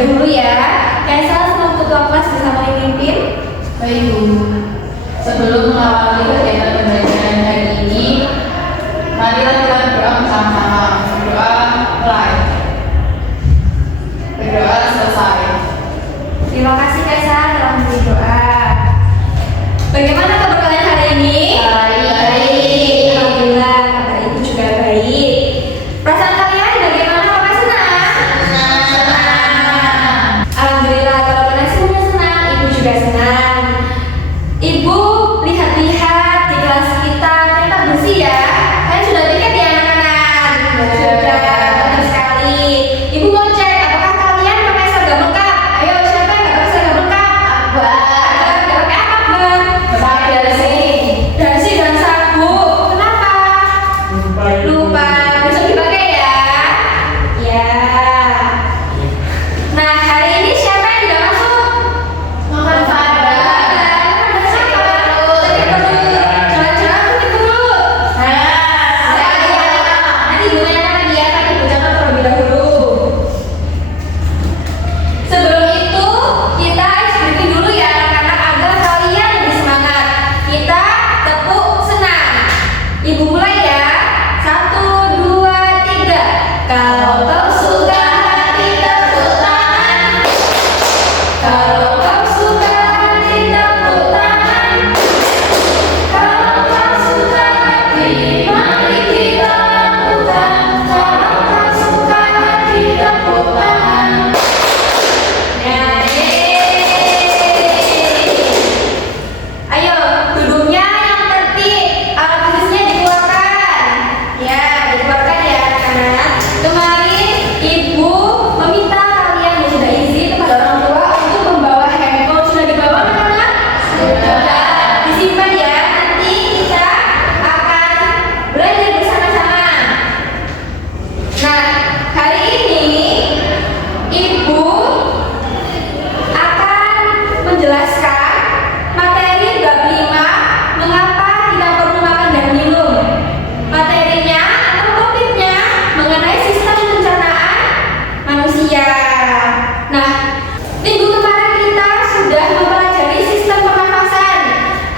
dahulu ya. Kaisar sama ketua kelas bisa memimpin. Baik Bu, sebelum mengawali kegiatan pembelajaran hari ini, marilah kita berdoa bersama-sama. Berdoa mulai. Berdoa selesai. Terima kasih Kaisar telah memberi doa. Bagaimana kabar kalian hari ini? Baik. Alhamdulillah, kabar ibu juga baik. Perasaan kalian bagaimana? Apakah senang? Senang. Alhamdulillah, kalau kalian semuanya senang, ibu juga senang. Ibu lihat-lihat di kelas kita ternyata bersih ya. Kalian sudah lihat ya anak-anak? Sudah, benar sekali. Ibu mau cek apakah kalian pakai seragam lengkap? Ayo, siapa yang nggak pakai seragam lengkap? Nggak pakai apa, Bang? Dasi dan sabuk. Kenapa? Lupa. Besok dipakai ya. Ya. Nah, hari ini siapa yang tidak masuk? Makan padang. Jangan-jangan mungkin dulu. Nanti ibunya akan dia akan ibu catat terlebih dahulu. Sebelum itu kita ice breaking dulu ya anak-anak agar kalian lebih semangat. Kita tepuk senang. Ibu mulai ya. 1, 2, 3. Kalau kau suka hati tepuk tangan. Kalau kau suka hati tepuk tangan. Kalau kau suka hati mari kita lakukan. Kalau kau suka hati tepuk tangan. Ayo, duduknya yang tertib, alat tulisnya dikeluarkan. Ya, dikeluarkan ya anak-anak. Kemarin ibu meminta kalian yang sudah izin kepada orang tua untuk membawa handphone. Sudah dibawa anak-anak? Sudah. Disimpan ya, nanti kita akan belajar bersama-sama. Nah, hari ini ibu akan menjelaskan materi bab 5 mengapa tidak perlu makan dan minum. Materinya atau topiknya mengenai sistem pencernaan manusia. Nah, minggu kemarin kita sudah mempelajari sistem pernafasan.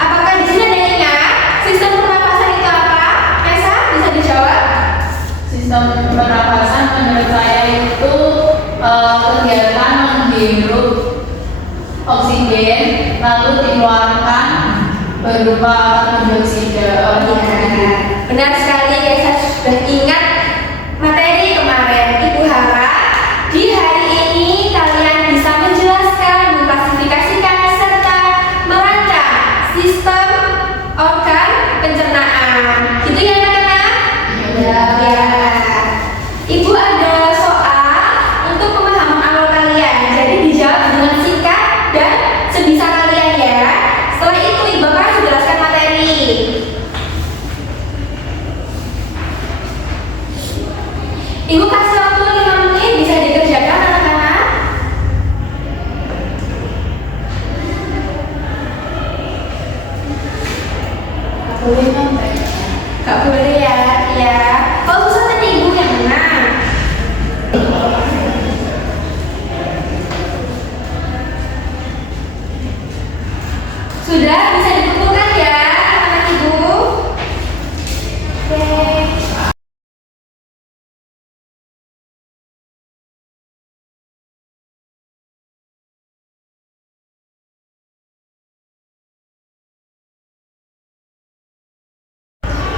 Apakah di sini ada yang ingat sistem pernafasan itu apa? Esa bisa dijawab? Sistem pernapasan menurut saya itu kegiatan menghirup oksigen lalu dikeluarkan berupa karbon dioksida. Benar sekali ya, saya sudah ingat materi kemarin. Ibu harap di hari ini kalian bisa menjelaskan, mengklasifikasikan serta merancang sistem organ pencernaan. Gitu ya anak-anak? Ya. Ibu ada soal untuk pemahaman awal kalian. Jadi dijawab dengan singkat dan sebisa kalian ya. Setelah itu ibu akan menjelaskan materi. Ibu kasih waktu 5 menit, bisa dikerjakan anak-anak. Boleh nonton? Gak boleh ya, ya. Kalau susah tanya ibu yang mana? Sudah bisa dikumpulkan ya, anak ibu. Oke.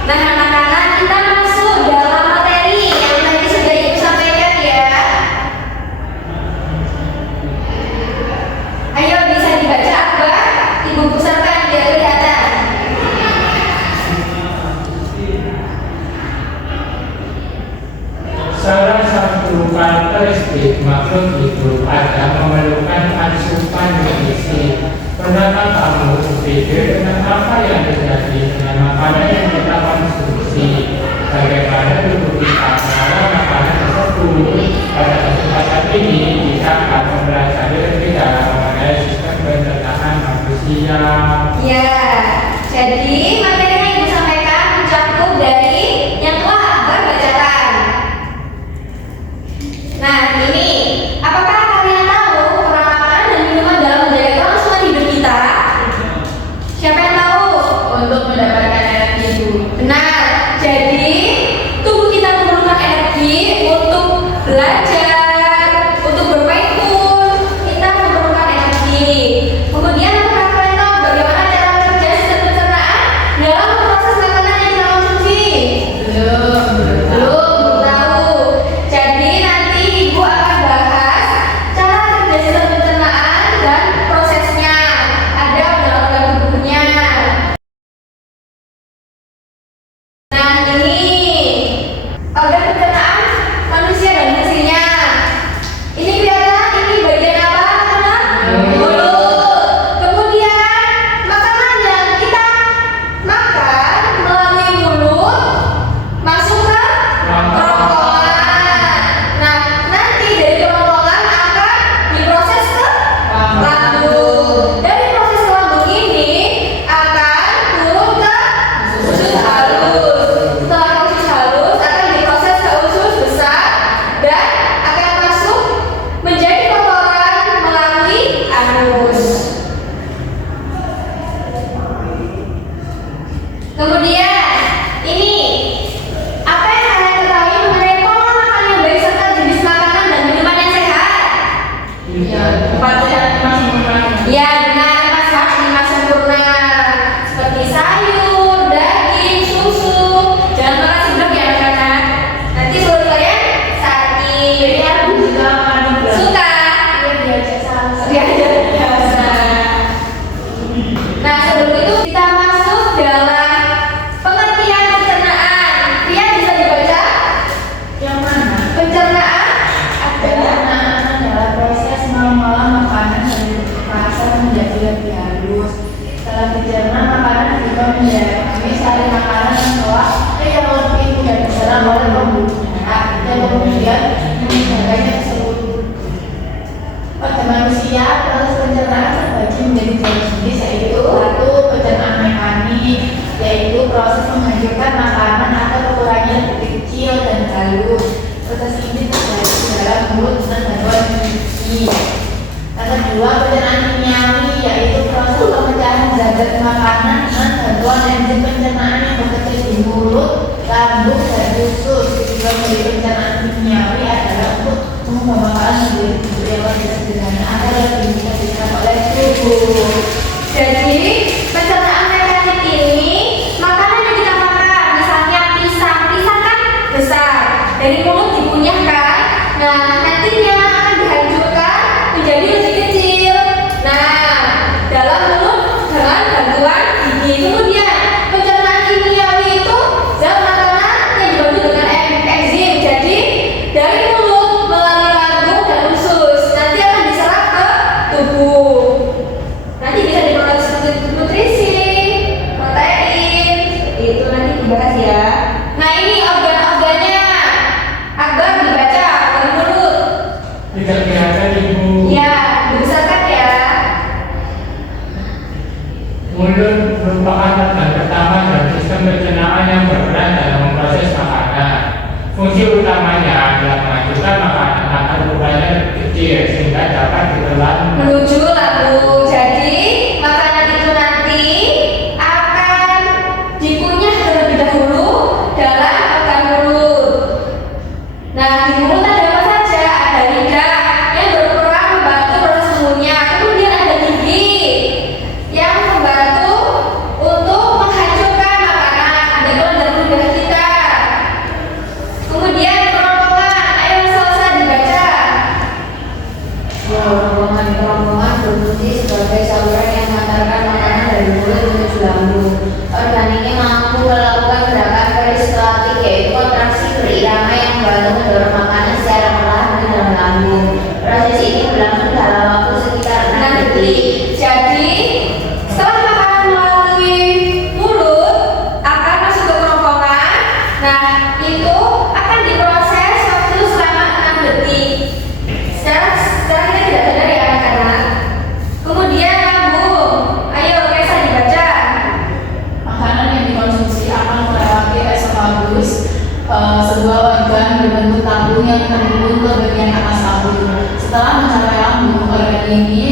Nah anak-anak, kita masuk dalam materi yang tadi sudah ibu sampaikan ya. Ayo bisa dibaca apa? Ibu besarkan biar kelihatan. Salah satu karakteristik makhluk hidup ada memerlukan asupan nutrisi. Pernahkah kamu berpikir dengan apa yang terjadi dengan makanan yang kita konsumsi? Bagaimana tubuh kita mengolah makanan tersebut? Pada kesempatan ini kita akan mempelajari lebih dalam mengenai sistem pencernaan manusia. Ya, jadi materi yang ibu sampaikan mencakup dari yang telah Akbar bacakan. Nah ini, apakah Empat sehat lima sempurna. Ya benar, 4 sehat 5 sempurna. Seperti sayur, daging, susu. Jangan makan seblak ya anak-anak. Nanti perut kalian sakit. Jadi aku juga makan juga. Suka? Iya diajak sama. Diajak biasa. Nah sebelum itu kita masuk dalam pengertian pencernaan. Ria bisa dibaca? Yang mana? Pencernaan Pencernaan adalah proses mengolah makanan dari bentuk kasar menjadi lebih halus. Setelah dicerna, makanan juga menjadi sari makanan yang lebih mudah diserap oleh pembuluhnya dan kemudian meninggalkannya tersebut. Pada manusia, proses pencernaan terbagi menjadi jenis yaitu satu pencernaan mekanik, yaitu proses menghancurkan makanan atau ukurannya lebih kecil dan halus. Proses ini terjadi di dalam mulut dengan bantuan gigi. Yang kedua, pencernaan kimiawi, yaitu proses pemecahan zat makanan dengan bantuan enzim pencernaan yang bekerja di mulut, lambung, dan usus. Juga menjadi pencernaan kimiawi adalah untuk mengubah makanan menjadi bentuk yang lebih sederhana agar lebih bisa diserap oleh tubuh. Jadi pencernaan mekanik ini makanan yang kita makan, misalnya pisang kan besar, dari mulut dikunyahkan. Nah nantinya akan dihancurkan menjadi lebih kecil. Nah dalam mulut dengan bantuan gigi. Kemudian pencernaan kimiawi itu zat makanan yang dibantu dengan enzim. Jadi dari mulut melalui lambung dan usus nanti akan diserap ke tubuh. Nanti bisa diperoleh seperti nutrisi, protein, itu nanti dibahas ya. Nah ini organ-organnya, agar dibaca dari mulut. Tidak kelihatan ibu. Ya, dibesarkan ya. Mulut merupakan organ pertama dalam sistem pencernaan yang berperan dalam memproses makanan. Fungsi utamanya adalah menghancurkan makanan agar ukurannya lebih kecil sehingga dapat ditelan Menuju lambung. Jadi makanan itu nanti akan dikunyah terlebih dahulu dalam organ mulut. Nah di mulut ada apa saja? Ada lidah yang berperan membantu proses mengunyah. Kemudian ada gigi yang membantu untuk menghancurkan makanan. Ada gula dan lidah kita. Kemudian kerongkongan, ayo selesai dibaca. Kerongkongan berfungsi sebagai saluran yang mengantarkan makanan dari mulut menuju lambung. Organ ini mampu melakukan gerakan peristaltik, yaitu kontraksi berirama yang membantu mendorong makanan secara perlahan ke dalam lambung. Proses ini berlangsung dalam waktu sekitar 6 detik. Jadi setelah makanan melalui mulut akan masuk ke kerongkongan. Nah itu akan diproses waktu selama 6 detik. Secara kita tidak sadar ya anak-anak. Kemudian lambung, ayo Kesa dibaca. Makanan yang dikonsumsi akan melewati esofagus, sebuah organ berbentuk tabung yang terhubung ke bagian atas lambung. Setelah mencapai lambung, organ ini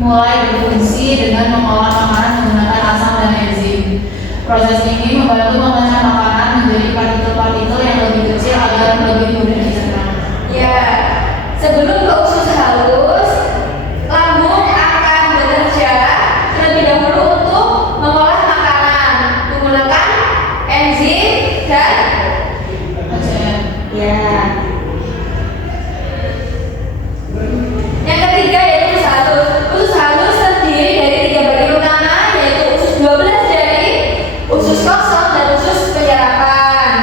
mulai berfungsi dengan mengolah makanan menggunakan asam dan enzim. Proses ini membantu memecah makanan menjadi partikel-partikel yang lebih kecil agar lebih mudah dicerna. Ya, sebelum ke usus halus, lambung akan bekerja terlebih dahulu untuk mengolah makanan menggunakan enzim dan ya. Yang ketiga yaitu usus halus. Usus halus terdiri dari 3 bagian utama, yaitu usus 12 jari, usus kosong, dan usus penyerapan.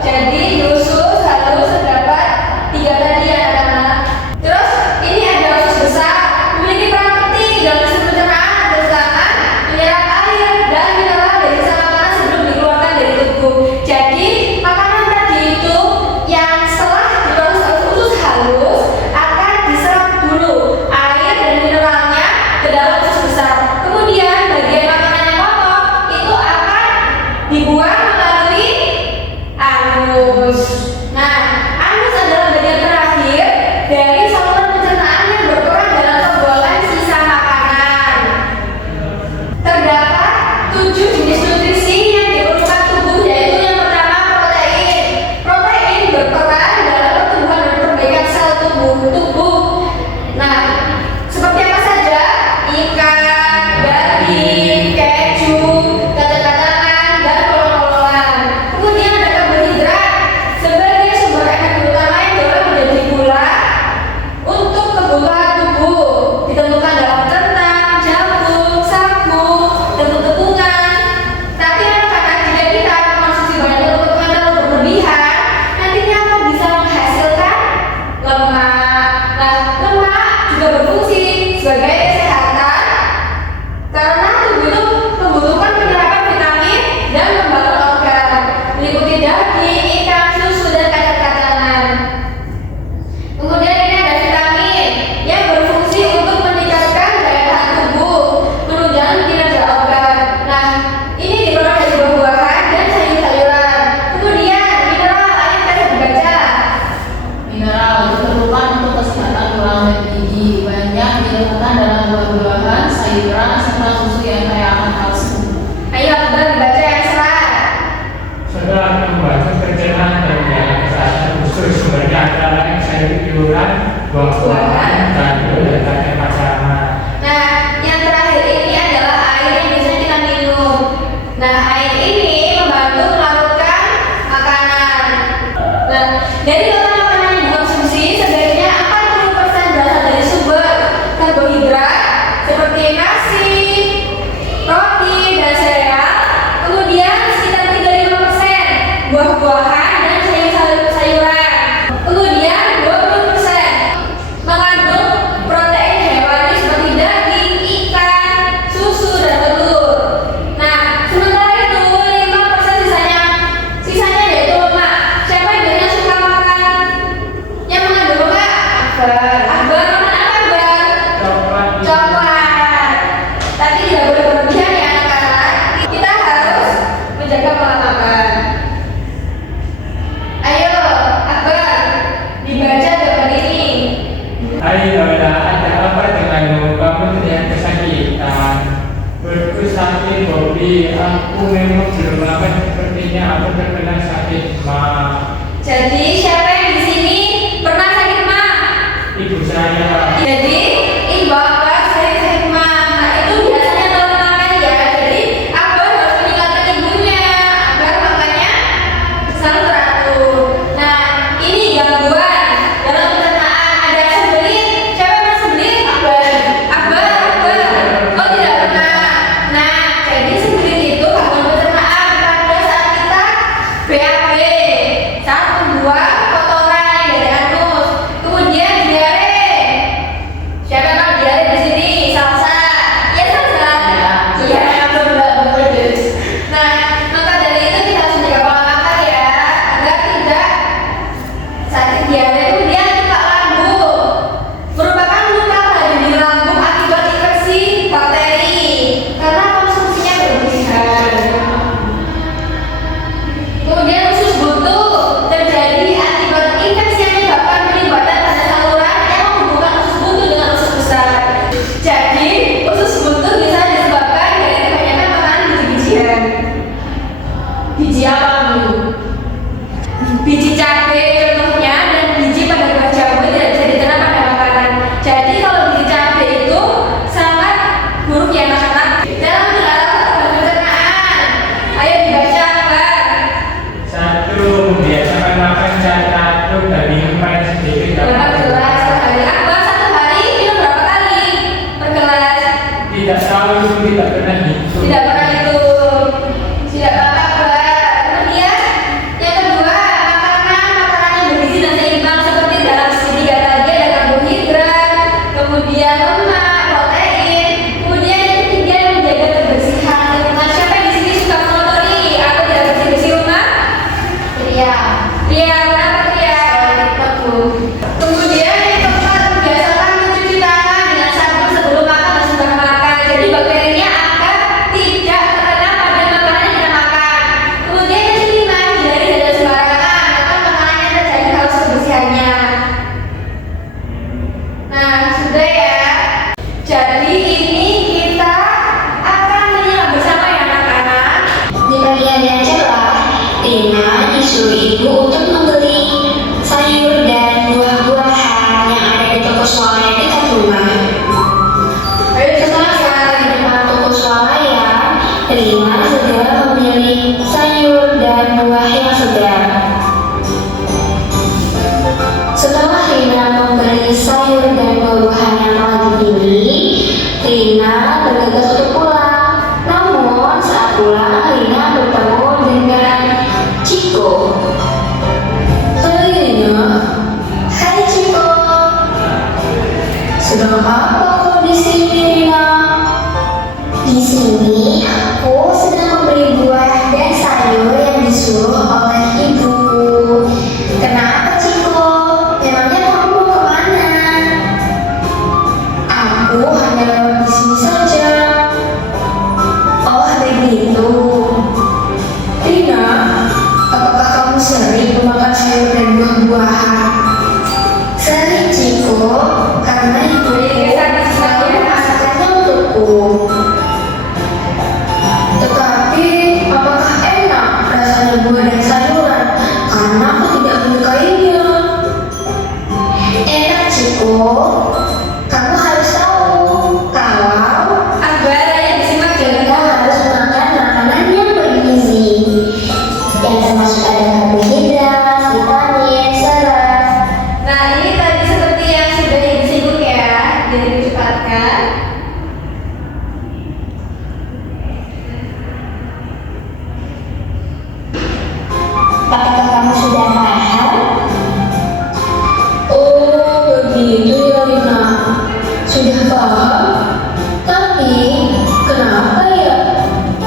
Jadi di usus halus terdapat 3 tadi anak-anak. Terus ini ada juga berfungsi sebagai kesehatan karena tubuh itu membutuhkan penyerapan vitamin dan membangun organ, meliputi daging, ikan, susu, dan kacang-kacangan. Kemudian ini ada vitamin yang berfungsi untuk meningkatkan daya tahan tubuh, menunjang kinerja organ. Nah, ini diperoleh dari buah-buahan dan sayur-sayuran. Kemudian mineral, ayo kita dibaca. Mineral diperlukan untuk kesehatan tulang dan gigi. Banyak ditemukan dalam buah-buahan, sayuran, serta susu yang kaya akan kalsium. Ayo Akbar dibaca yang serat. Setelah membaca pencernaan dan menjaga kesehatan khusus sumbernya antara lain sayur-sayuran, buah-buahan, sayur, dan kacang-kacangan. Nah, yang terakhir ini adalah air yang biasanya kita minum. Nah, air ini membantu melarutkan makanan. Nah, dari total makanan yang dikonsumsi, sebaiknya 40% berasal dari sumber karbohidrat seperti nasi, roti, dan sereal. Kemudian sekitar 35% buah-buahan dan sayur-sayuran. Kemudian 20% mengandung protein hewani seperti daging, ikan, susu, dan telur. Nah, sementara itu 5% sisanya yaitu lemak. Siapa yang biasanya suka makan yang mengandung lemak? Akbar makan apa Akbar? Coklat Coklat. Tapi tidak boleh berlebihan ya anak-anak. Kita harus menjaga pola makan. Ayo Akbar dibaca jawaban ini. Ayolah, ada apa denganmu? Kamu terlihat kesakitan. Perutku sakit, Bobi. Aku memang belum lama sepertinya aku terkena sakit mah. Jadi siapa yang di sini pernah sakit mah? Ibu saya. Jadi ibu Akbar sakit mah. Nah, itu biasanya tahun makan ya. Jadi Akbar harus mengingatkan ibunya agar makannya selalu teratur. Nah, ini gangguan dalam pencernaan. Ada yang sembelit. Siapa yang pernah sembelit? Akbar. Akbar. Oh tidak pernah. Nah, jadi sembelit itu gangguan pencernaan pada saat kita BAB saat membuang kotoran yang dari anus. Kemudian diare. Siapa yang tahu diare di sini? Salsa. Iya Salsa. Iya. Nah, maka dari itu kita harus menjaga pola makan ya agar tidak sakit diare. Kemudian luka lambung merupakan luka pada di lambung akibat infeksi bakteri karena konsumsinya berlebihan. Kemudian usus buntu terjadi akibat infeksi yang menyebabkan pelibatan pada saluran yang menghubungkan usus buntu dengan usus besar. Jadi usus buntu bisa disebabkan dari kebanyakan makanan biji-bijian. Biji apa dulu? Biji cabai contohnya dan biji pada buah jambu tidak bisa ditanam pada makanan. Jadi kalau biji cabai itu sangat buruk ya anak-anak. Dalam dilarang obat pencernaan. Ayo dibaca Akbar. Satu, biasakan makan teratur dan minum sedikit Berapa gelas per hari? Akbar satu hari minum berapa kali per gelas? Tidak tahu, tidak pernah hitung. Tidak pernah itu. Tidak apa-apa Akbar. Kemudian yang kedua, makanan yang bergizi dan seimbang seperti dalam segitiga tadi ada karbohidrat, kemudian lemak, protein. Kemudian yang ketiga menjaga kebersihan lingkungan. Siapa yang di sini suka mengotori atau tidak bersih-bersih rumah? Iya. Iya, kenapa Ria? Kemudian yang keempat, biasakan mencuci tangan dengan sabun sebelum makan dan setelah makan. Jadi bakterinya akan tidak terkena pada makanan yang kita makan. Kemudian yang kelima, hindari jajan sembarangan atau makanan yang terjaga harus kebersihannya. Nah, sudah ya. Jadi ini kita akan menyimak bersama ya anak-anak. Di bagian yang celah, Rina disuruh ibu untuk membeli sayur dan buah-buahan yang ada di toko swalaya dekat rumah. Ayo semuanya. Di depan toko swalaya, Rina segera memilih sayur dan buah yang segar. Setelah Rina membeli sayur dan buah-buahan yang telah dipilih, sedang apa kau di sini, Rina? Di sini aku sedang membeli buah dan sayur yang disuruh oleh ibuku. Kenapa, Ciko? Memangnya kamu mau kemana? Aku hanya lewat di sini saja. Oh, begitu. Rina, apakah kamu sering memakan sayur dan buah-buahan? Sering, Ciko, karena ibuku selalu memasakkannya untukku. Tetapi, apakah enak rasanya buah dan sayuran? Karena aku tidak menyukainya. Enak, Ciko. Kamu harus tahu kalau Akbar, ayo disimak ya. kita harus makan makanan yang bergizi, yang termasuk ada karbohidrat, vitamin, serat. Nah, ini tadi seperti yang sudah disinggung ya, jadi dicepatkan. Apakah kamu sudah paham? Oh, begitu ya, Rina. Sudah paham? Tapi, kenapa ya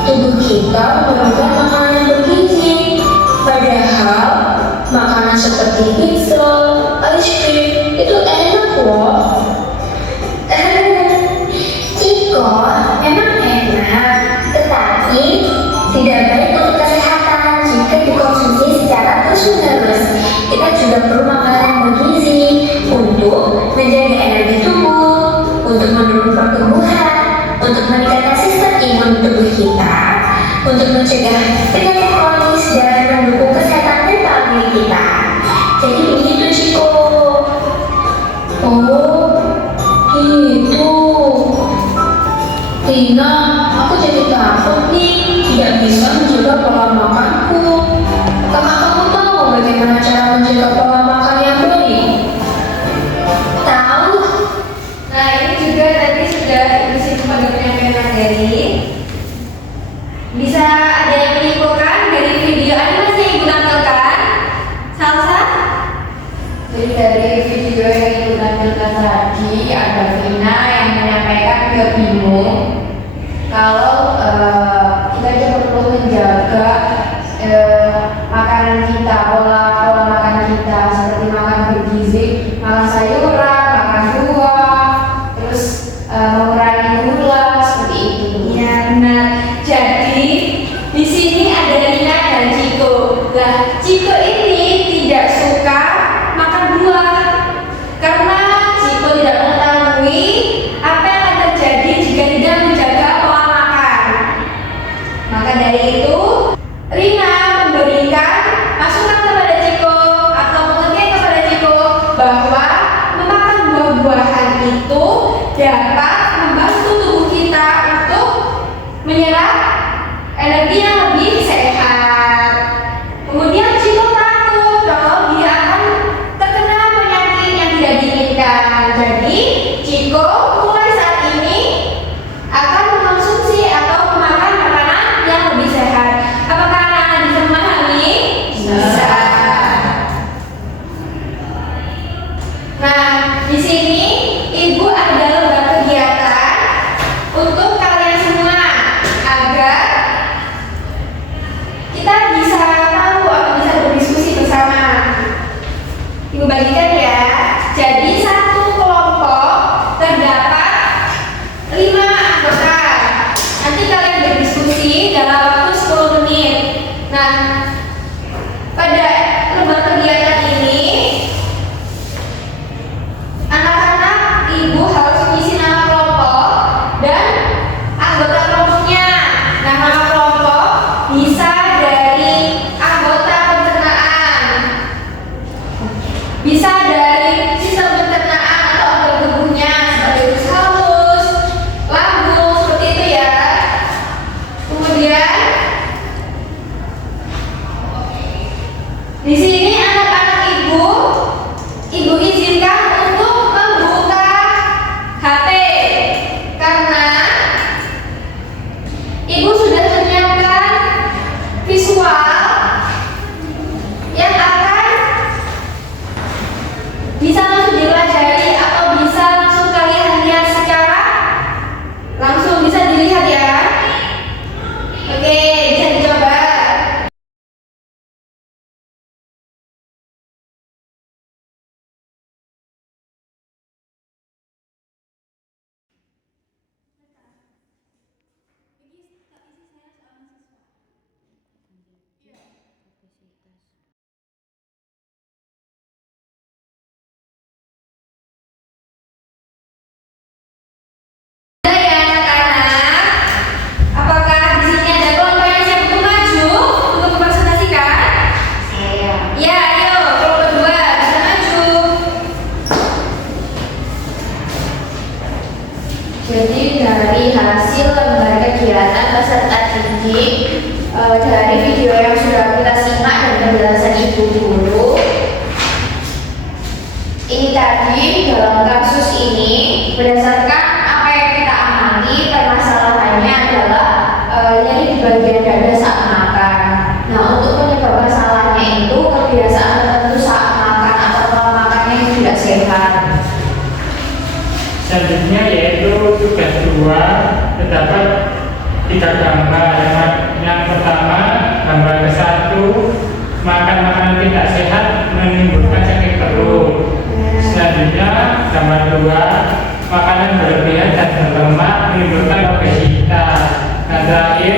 tubuh kita memerlukan makanan yang bergizi? Padahal, makanan seperti pizza, ice cream, itu enak loh. Ciko, memang enak, tetapi tidak baik untuk kesehatan jika dikonsumsi secara terus-menerus. Kita juga perlu makanan yang bergizi untuk menjaga energi tubuh, untuk mendukung pertumbuhan, untuk meningkatkan sistem imun tubuh kita, untuk mencegah penyakit kronis dan mendukung kesehatan mental diri kita. Jadi begitu, Ciko. Oh, gitu. Rina, aku jadi takut nih, tidak bisa menjaga pola makanku. Apakah kamu tahu bagaimana cara menjaga pola makan yang baik? Tahu? Nah, ini juga tadi sudah disinggung pada penyampaian materi. Bisa ada yang menyimpulkan dari video animasi yang Ibu tampilkan? Salsa? Jadi dari video yang ibu tampilkan tadi ada Vina yang menyampaikan dia bingung kalau kita juga perlu menjaga makanan kita, pola makanan kita seperti makan bergizi, makan sayuran, makan buah, terus mengurangi gula seperti itu. Iya, benar. Jadi di sini ada Rina dan Ciko. Nah, Ciko ini tidak suka makan buah karena Ciko tidak mengetahui apa yang akan terjadi jika tidak menjaga pola makan. Maka dari itu, Rina memberikan masukan kepada Ciko atau pengertian kepada Ciko bahwa memakan buah-buahan itu dapat membantu tubuh kita untuk menyerap energi yang lebih sehat. Kemudian Ciko takut kalau dia akan terkena penyakit yang tidak diinginkan. Jadi Ciko mulai saat ini akan mengkonsumsi atau memakan makanan yang lebih sehat. Apakah anak-anak bisa memahami? Bisa. Nah, di sini Ibu ada lomba kegiatan untuk kalian semua agar Jadi dari hasil lembar kegiatan peserta didik dari video yang sudah kita simak dan penjelasan ibu guru, ini tadi dalam kasus ini berdasarkan apa yang kita amati, permasalahannya adalah nyeri di bagian dada saat makan. Nah, untuk penyebab masalahnya itu kebiasaan tertentu saat makan atau pola makannya yang tidak sehat. Selanjutnya yaitu tugas 2, terdapat 3 gambar. Yang pertama, gambar ke-1, makan makanan tidak sehat menimbulkan sakit perut. Selanjutnya, gambar 2, makanan berlebihan dan berlemak menimbulkan obesitas. Dan terakhir,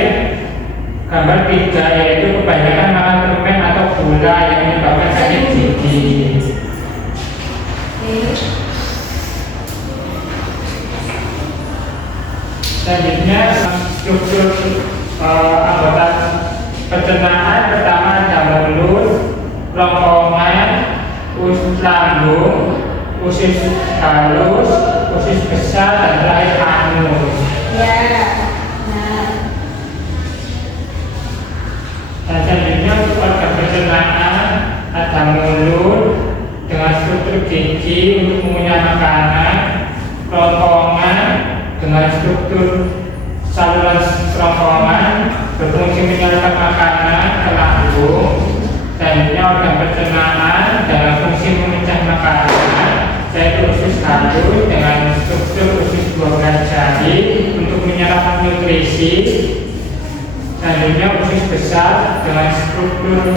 gambar 3 yaitu kebanyakan makan permen atau gula yang menyebabkan sakit gigi. Selanjutnya struktur anggota pencernaan. Pertama ada mulut, rongkongan, usus lambung, usus halus, usus besar, dan terakhir anus. Ya. Nah, Dan selanjutnya untuk organ pencernaan ada mulut dengan struktur gigi untuk mengunyah makanan, rongkongan dengan struktur saluran kerongkongan berfungsi menyerap makanan ke lambung. Selanjutnya organ pencernaan dengan fungsi memecah makanan, yaitu usus halus dengan struktur usus 12 jari untuk menyerap nutrisi. Selanjutnya usus besar dengan struktur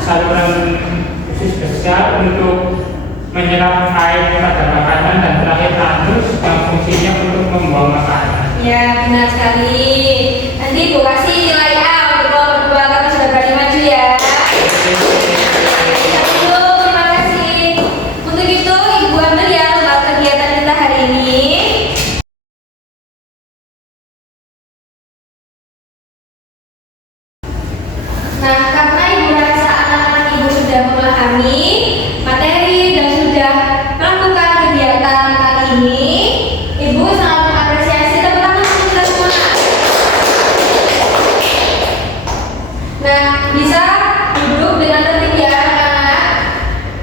saluran usus besar untuk menyerap air pada makanan, dan terakhir anus yang fungsinya untuk membuang makanan. ya benar sekali. Nanti Ibu kasih nilai A untuk kelompok berdua, kami sudah berani maju ya. Ibu, terima kasih. Untuk itu Ibu ambil ya lembar kegiatan kita hari ini. Nah, karena Ibu rasa anak-anak Ibu sudah memahami materi dan sudah melakukan kegiatan kali ini, Ibu sangat mengapresiasi. Tepuk tangan untuk kita semua. Nah, bisa duduk dengan tertib ya anak-anak.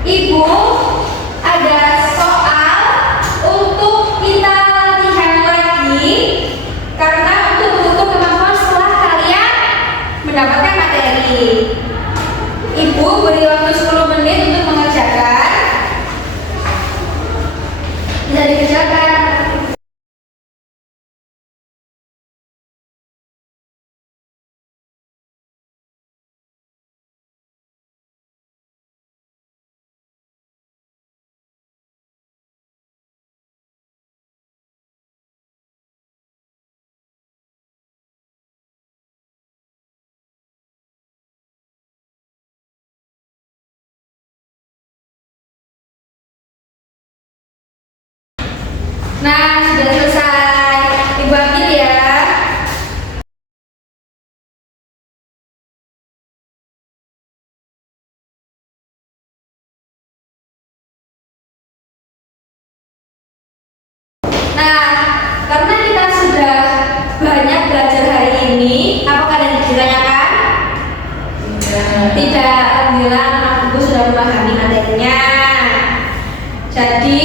Ibu ada soal untuk kita latihan lagi, karena untuk mengukur kemampuan setelah kalian mendapatkan materi. Ibu beri waktu 10 menit untuk mengerjakan. Bisa dikerjakan. Nah, sudah selesai. Ibu ambil ya. Nah, karena kita sudah banyak belajar hari ini, apa kalian ditanyakan? Tidak, alhamdulillah Ibu sudah memahami materinya. Jadi,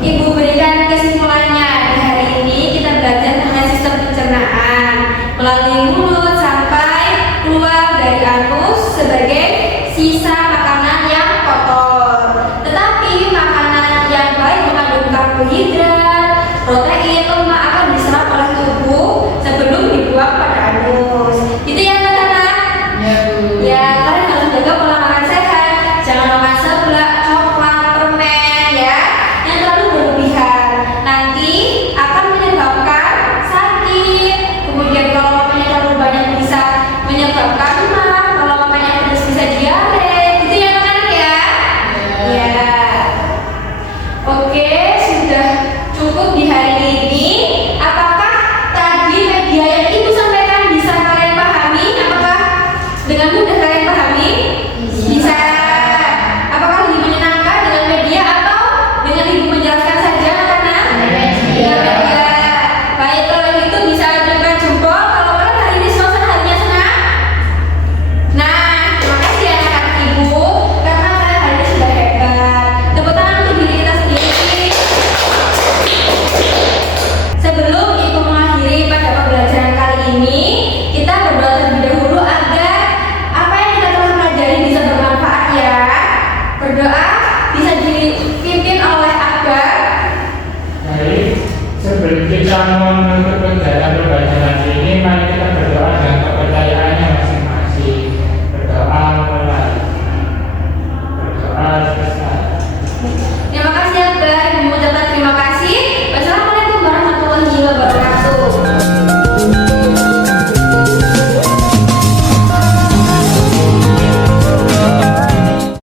Ibu berikan kesimpulannya. Di hari ini kita belajar mengenai sistem pencernaan melalui mulut sampai keluar dari anus sebagai sisa makanan yang kotor. Tetapi makanan yang baik mengandung karbohidrat, protein, lemak akan diserap oleh tubuh sebelum dibuang pada anus. Gitu ya anak-anak? Ya, Bu. Ya, kalian harus jaga pola makan sehat. Jangan makan seblak, coklat, permen ya, yang terlalu berlebihan. Nanti akan menyebabkan sakit. Kemudian kalau makannya terlalu banyak bisa menyebabkan demam. Kalau makannya pedas bisa diare. Gitu ya anak-anak ya? Ya. Oke, sudah cukup di hari ini. sebelum kita menutup perjalanan